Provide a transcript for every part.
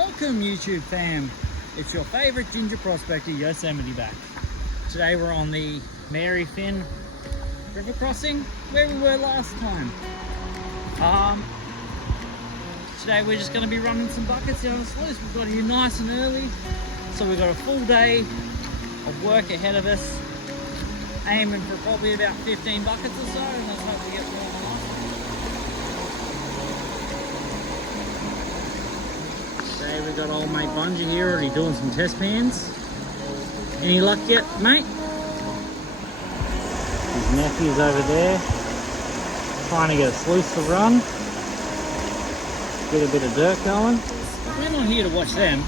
Welcome YouTube fam, it's your favourite ginger prospector Yosemite back. Today we're on the Mary Finn River crossing where we were last time. Today we're just going to be running some buckets down the Sluice. We've got here nice and early, so we've got a full day of work ahead of us, aiming for probably about 15 buckets or so, and let's hope we get more than that. Today we've got old mate Bungie here already doing some test pans. Any luck yet, mate? His nephew's over there trying to get a sluice to run. Get a bit of dirt going. We're not here to watch them.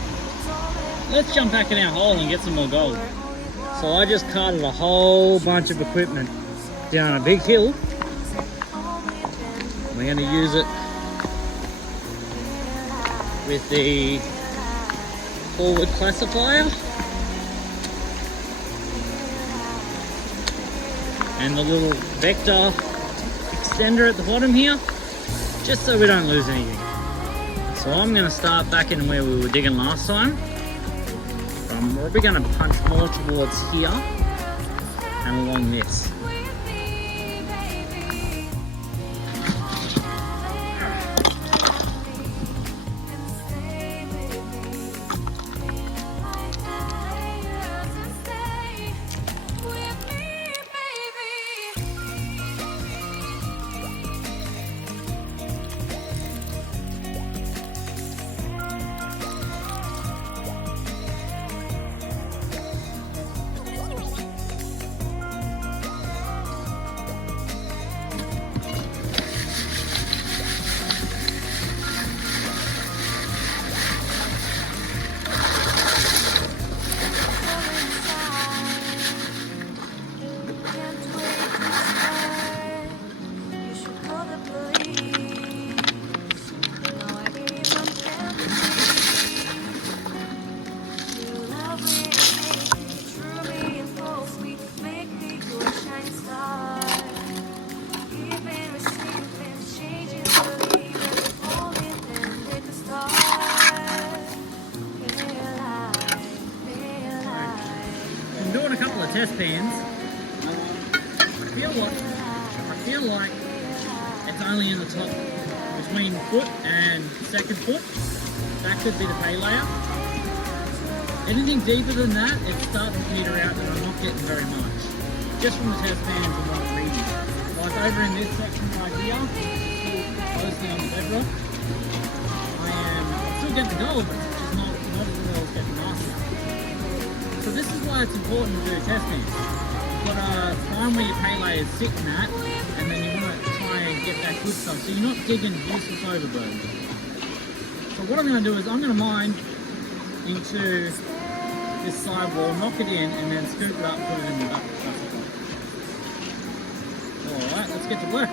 Let's jump back in our hole and get some more gold. So I just carted a whole bunch of equipment down a big hill. We're going to use it with the forward classifier and the little vector extender at the bottom here, just so we don't lose anything. So I'm going to start back in where we were digging last time. I'm probably going to punch more towards here and along this. Doing a couple of test pans. I feel like it's only in the top between foot and second foot. That could be the pay layer. Anything deeper than that, it's starting to peter out and I'm not getting very much. Just from the test pans and what I'm reading. Like over in this section right here, mostly on the bedrock, I'm still getting the gold, but it's just not as well as getting nice enough. So this is why it's important to do test pans. You've got to find where your pay layers sit in that, and then you want to try and get that good stuff. So you're not digging useless overburden. So what I'm going to do is I'm going to mine into this side wall, knock it in, and then scoop it up, put it in the bucket. Alright, let's get to work.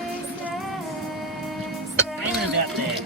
Aiming about there.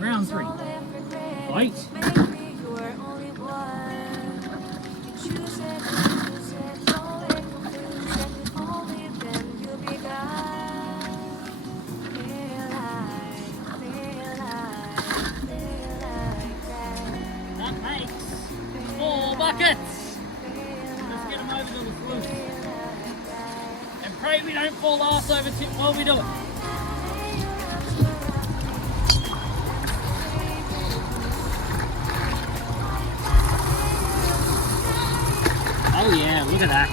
Round three. Fight. pass over to, what are we doing? Oh yeah, look at that.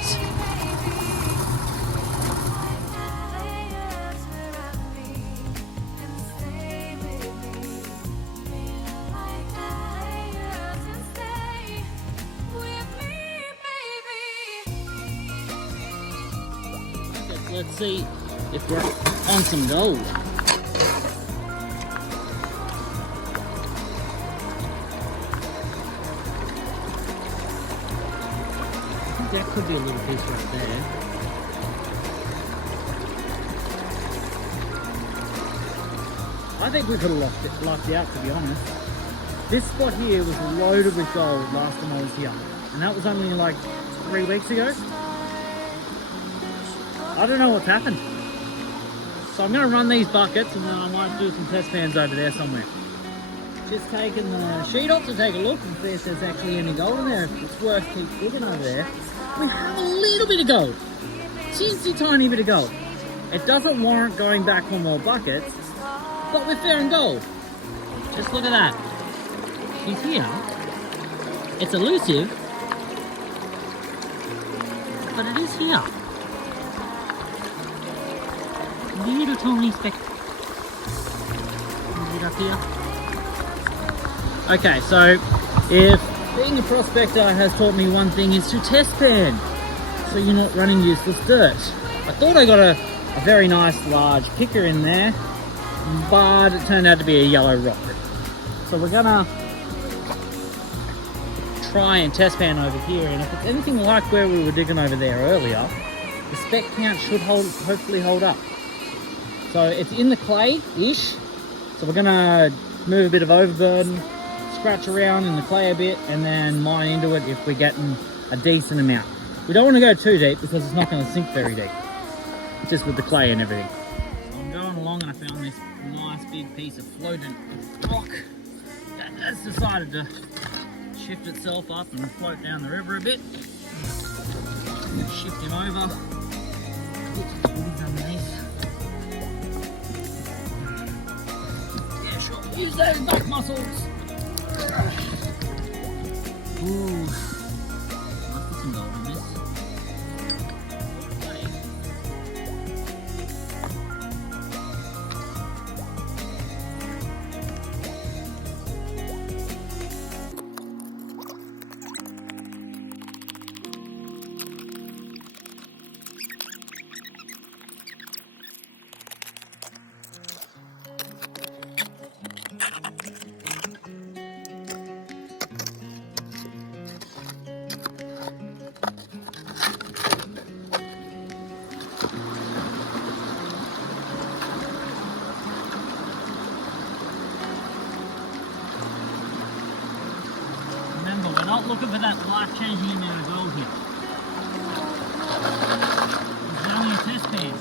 Let's see if we're on some gold. I think that could be a little piece right there. I think we could have lucked out, to be honest. This spot here was loaded with gold last time I was here. And that was only like 3 weeks ago. I don't know what's happened. So I'm going to run these buckets and then I might do some test pans over there somewhere. Just taking the sheet off to take a look and see if there's actually any gold in there. If it's worth keep looking over there. We have a little bit of gold. Teensy tiny bit of gold. It doesn't warrant going back for more buckets, but we're fair in gold. Just look at that. She's here. It's elusive, but it is here. Little tiny speck. Is it up here? Okay, so if being a prospector has taught me one thing, is to test pan, so you're not running useless dirt. I thought I got a very nice large kicker in there, but it turned out to be a yellow rock. So we're gonna try and test pan over here, and if it's anything like where we were digging over there earlier, the speck count should hopefully hold up. So it's in the clay-ish, so we're gonna move a bit of overburden, scratch around in the clay a bit, and then mine into it if we're getting a decent amount. We don't want to go too deep because it's not going to sink very deep, just with the clay and everything. So I'm going along and I found this nice big piece of floating rock that has decided to shift itself up and float down the river a bit. Shift him over. Put some underneath. Use those back muscles. Ooh. Might put some gold in this. We're not looking for that life-changing amount of gold here. It's only a test pan.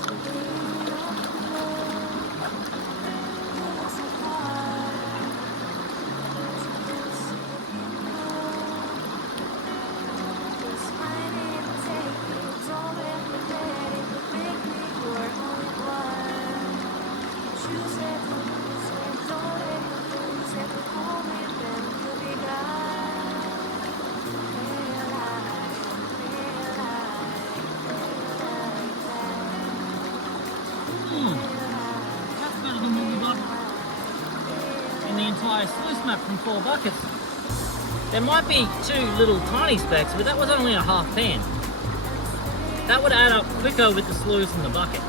The entire sluice map from 4 buckets. There might be 2 little tiny specks, but that was only a half pan. That would add up quicker with the sluice and the buckets.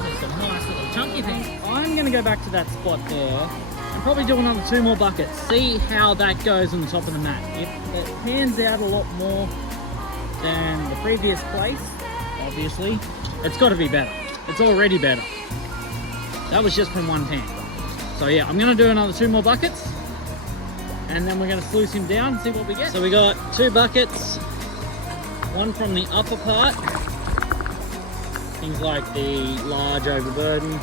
There's some nice little chunky things. I'm going to go back to that spot there and probably do another 2 more buckets. See how that goes on the top of the mat. If it pans out a lot more than the previous place, obviously, it's got to be better. It's already better. That was just from 1 pan. So yeah, I'm gonna do another 2 more buckets and then we're gonna sluice him down and see what we get. So we got 2 buckets, one from the upper part, things like the large overburden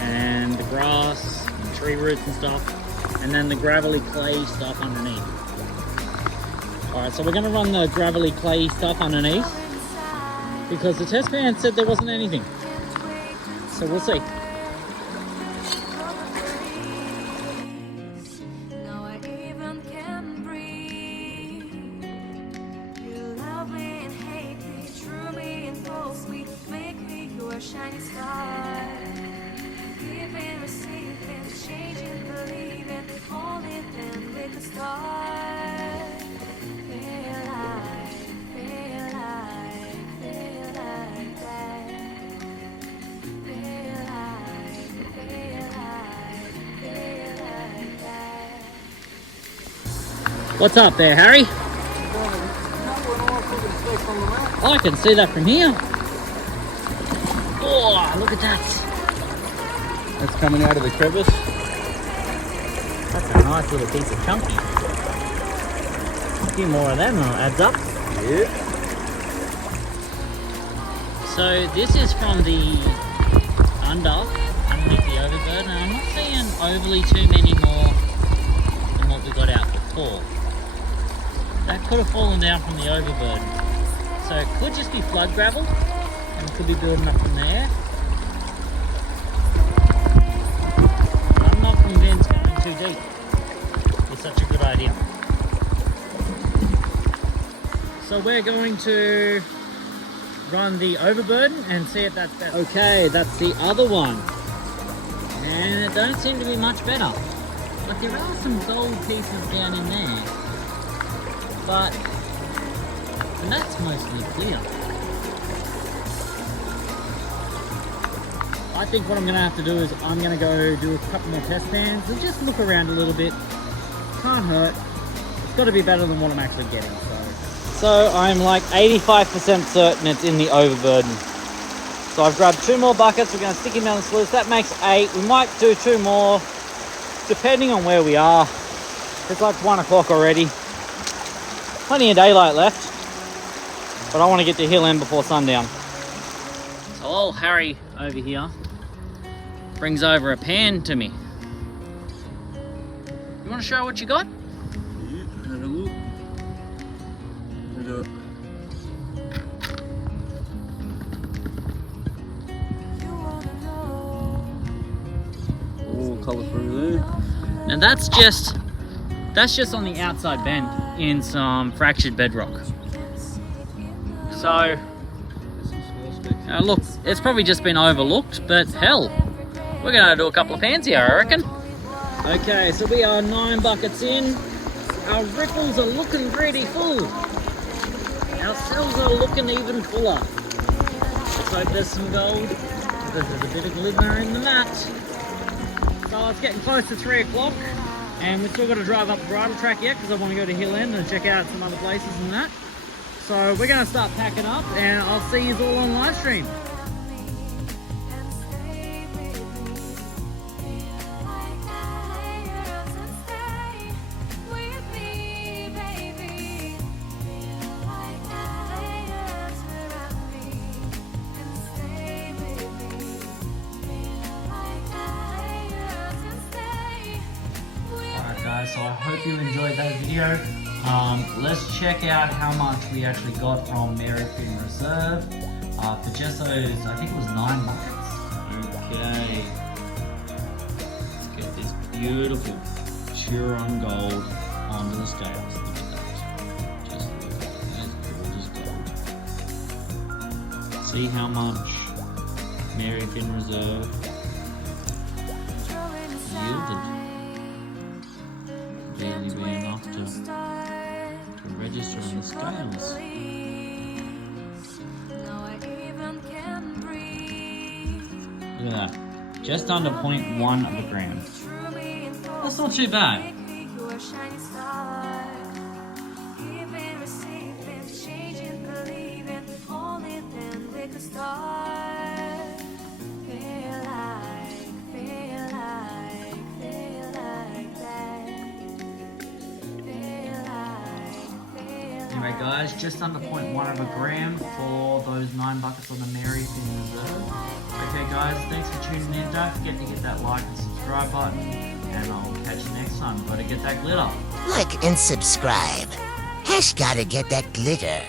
and the grass and tree roots and stuff, and then the gravelly clay stuff underneath. Alright, so we're gonna run the gravelly clay stuff underneath because the test pan said there wasn't anything. So we'll see. Shining star, giving, receiving, changing, believing, only then we can start. Feel like that. Feel like that. What's up there, Harry? Oh, I can see that from here. Oh, look at that. That's coming out of the crevice. That's a nice little piece of chunky. A few more of them and it adds up. Yeah. So this is from the underneath the overburden, and I'm not seeing overly too many more than what we got out before. That could have fallen down from the overburden. So it could just be flood gravel, and it could be building up from there. I'm not convinced going too deep is such a good idea. So we're going to run the overburden and see if that's better. Okay, that's the other one. And it don't seem to be much better. But there are some gold pieces down in there. But and that's mostly clear. I think what I'm going to have to do is I'm going to go do a couple more test pans and just look around a little bit. Can't hurt. It's got to be better than what I'm actually getting. So I'm like 85% certain it's in the overburden. So I've grabbed 2 more buckets. We're going to stick him down the sluice. That makes 8. We might do 2 more depending on where we are. It's like 1 o'clock already. Plenty of daylight left. But I want to get to hill end before sundown. So old Harry over here brings over a pan to me. You want to show what you got? Yeah, have a look. All colour through there. And that's just on the outside bend in some fractured bedrock. So look, it's probably just been overlooked, but hell, we're gonna do a couple of pans here, I reckon. Okay, so we are 9 buckets in. Our ripples are looking pretty full. Our cells are looking even fuller. Let's hope there's some gold, because there's a bit of glimmer in the mat. So it's getting close to 3 o'clock, and we've still got to drive up the bridle track yet, because I want to go to Hill End and check out some other places and that. So we're going to start packing up, and I'll see you all on live stream. So I hope you enjoyed that video. Let's check out how much we actually got from Mary Finn Reserve for just those, I think it was 9 buckets. Okay. Let's get this beautiful Turon gold onto the scales. Look at that. Just look at that. That's gorgeous gold. See how much Mary Finn Reserve yielded. Barely be enough to register on the scales. Look at that, just under 0.1 of a gram. That's not too bad. Anyway guys, just under 0.1 of a gram for those 9 buckets on the Mary Finn Reserve. Okay guys, thanks for tuning in. Don't forget to hit that like and subscribe button, and I'll catch you next time. Gotta get that glitter. Like and subscribe. Hash gotta get that glitter.